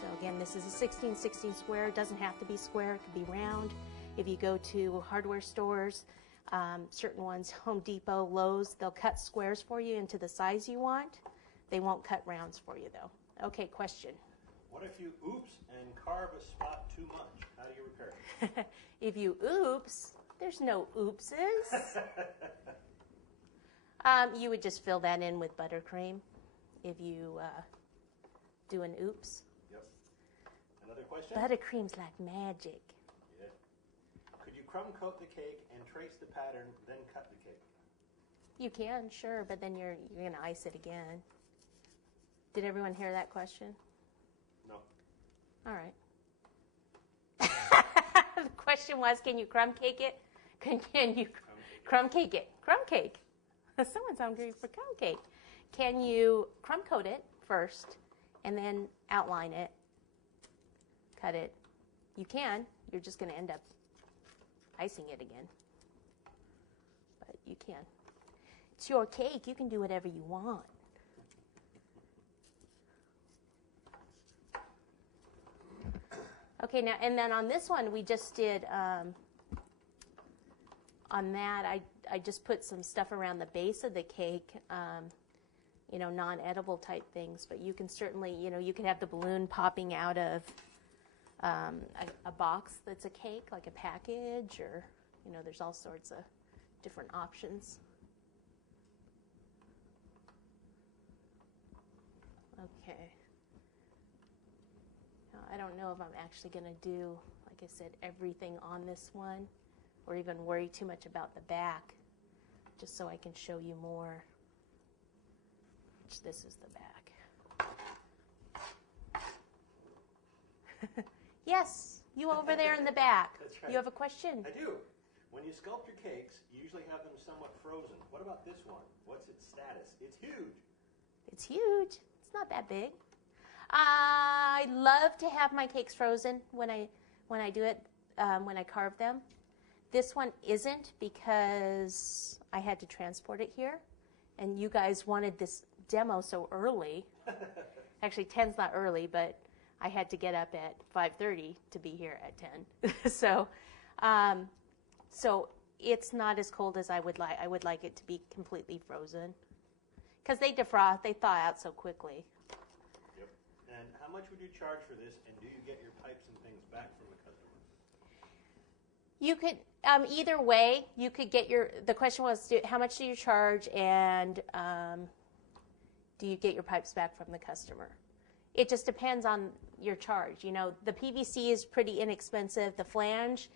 So again, this is a 16/16 square. It doesn't have to be square, it could be round. If you go to hardware stores, certain ones, Home Depot, Lowe's, they'll cut squares for you into the size you want. They won't cut rounds for you though. Okay, question. What if you oops and carve a spot too much? How do you repair it? If you oops, there's no oopses. You would just fill that in with buttercream if you do an oops. Yep. Another question? Buttercream's like magic. Yeah. Could you crumb coat the cake and trace the pattern, then cut the cake? You can, sure, but then you're going to ice it again. Did everyone hear that question? No. All right. The question was, can you crumb cake it? Can you crumb cake it? Crumb cake. Someone's hungry for crumb cake. Can you crumb coat it first and then outline it, cut it? You can. You're just going to end up icing it again. But you can. It's your cake. You can do whatever you want. Okay, now, and then on this one, we just did, on that, I just put some stuff around the base of the cake, non-edible type things, but you can certainly, you can have the balloon popping out of a box that's a cake, like a package, or, there's all sorts of different options. Okay. I don't know if I'm actually going to do, like I said, everything on this one, or even worry too much about the back, just so I can show you more. Which this is the back. Yes, you over there in the back. That's right. You have a question? I do. When you sculpt your cakes, you usually have them somewhat frozen. What about this one? What's its status? It's huge. It's huge. It's not that big. I love to have my cakes frozen when I do it, when I carve them. This one isn't because I had to transport it here, and you guys wanted this demo so early. Actually, 10's not early, but I had to get up at 5:30 to be here at 10. So it's not as cold as I would like. I would like it to be completely frozen because they defrost, they thaw out so quickly. And how much would you charge for this, and do you get your pipes and things back from the customer? You could, either way, you could get the question was, how much do you charge, and do you get your pipes back from the customer? It just depends on your charge. The PVC is pretty inexpensive. The flange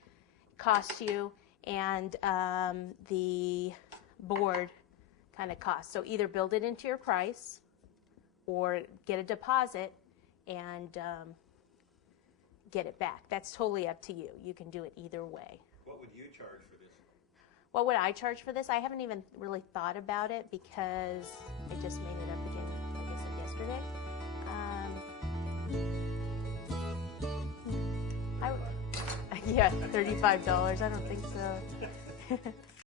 costs you, and the board kind of costs. So either build it into your price or get a deposit and get it back. That's totally up to you. You can do it either way. What would you charge for this? What would I charge for this? I haven't even really thought about it because I just made it up again, like I said, yesterday. Yeah, $35. I don't think so.